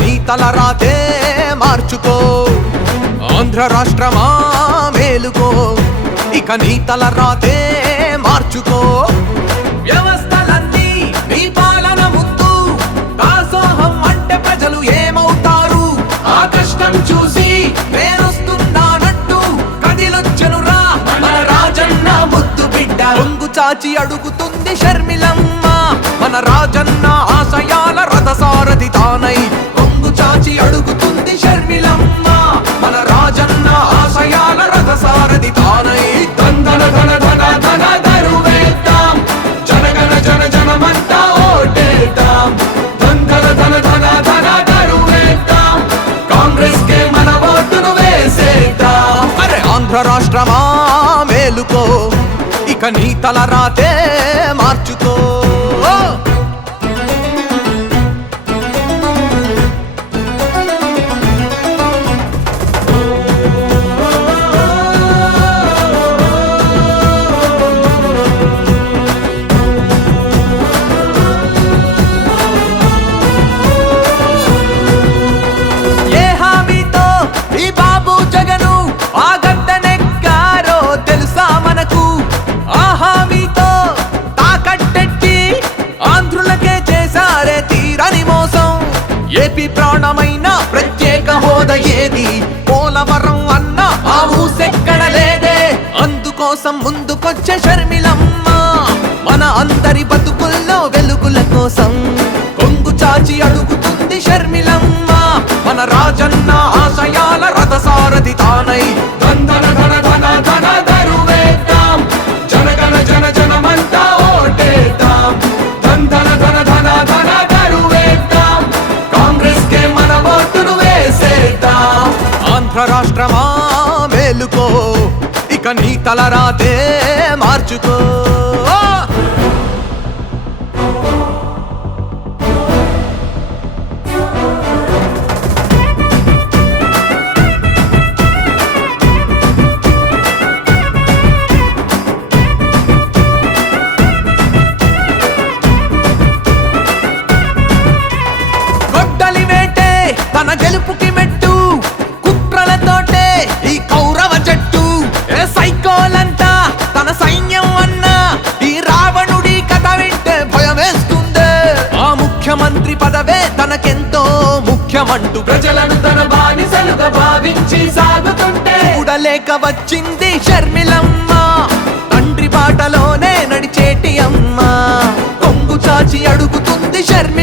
నీ తలరాతే మార్చుకో. ఆంధ్ర రాష్ట్రమా మేలుకో, ఇక నీ తలరాతే మార్చుకో. వ్యవస్థలన్నీ నీ పాలన ముందు దాసోహం అంటే ప్రజలు ఏమవుతారు? ఆ కష్టం చూసి నేనొస్తున్నానంటూ కదిలొచ్చెనురా మన రాజన్న ముద్దు బిడ్డ. కొంగు చాచి అడుగుతుంది షర్మిలమ్మ, మన రాజన్న ఆశయాల రథసారథి తానై. కొంగు చాచి అడుగుతుంది షర్మిలమ్మ, మన రాజన్న ఆశయాల రథసారథి తానై. దందన ధన ధన ధన దరువేద్దాం, జనగణ జన జనమంతా ఓటేద్దాం. దందన ధన ధన ధన దరువేద్దాం, కాంగ్రెస్ కే మన ఓటును వేసేద్దాం. అరే ఆంధ్ర రాష్ట్రమా మేలుకో, ఇక నీ తలరాతే మార్చుకో. ఏ హామీతో ఈ బాబు జగను ఆ గద్దెనెక్కారో తెలుసా మనకు? ఆ హామీతో తాకట్టెట్టి ఆంధ్రులకే చేశారే తీరని మోసం. ఏపీ ప్రాణమైన ప్రత్యేక హోదా ఏది? పోలవరం అన్న ఆ ఊసెక్కడ లేదే. అందుకోసం ముందుకొచ్చే షర్మిలమ్మ, మన అందరి బతుకుల్లో వెలుగుల కోసం. కొంగు చాచి అడుగుతుంది షర్మిలమ్మ, మన రాజన్న ఆశయాల రథసారథి తానై. దందన ధన ధన ధన దరువేద్దాం, జనగణ జన జనమంతా ఓటేద్దాం. దందన ధన ధన ధన దరువేద్దాం, కాంగ్రెస్ కే మన ఓటును వేసేద్దాం. ఆంధ్ర రాష్ట్రమా మేలుకో, ఇక నీ తలరాతే మార్చుకో. గొడ్డలి వేటే తన గెలుపుకి మెట్టు, కుట్రలతోటే ఈ కౌరవ జట్టు. ఏ సైకోలంతా తన సైన్యం అన్న ఈ రావణుడి కథ వింటే భయమేస్తుందే. ఆ ముఖ్యమంత్రి పదవే తనకెంతో ముఖ్యమంటూ ప్రజలను తన బానిసలుగా భావించి సాగుతుంటే చూడలేక వచ్చింది షర్మిలమ్మ, తండ్రి బాటలోనే నడిచేటి అమ్మ. కొంగు చాచి అడుగుతుంది షర్మి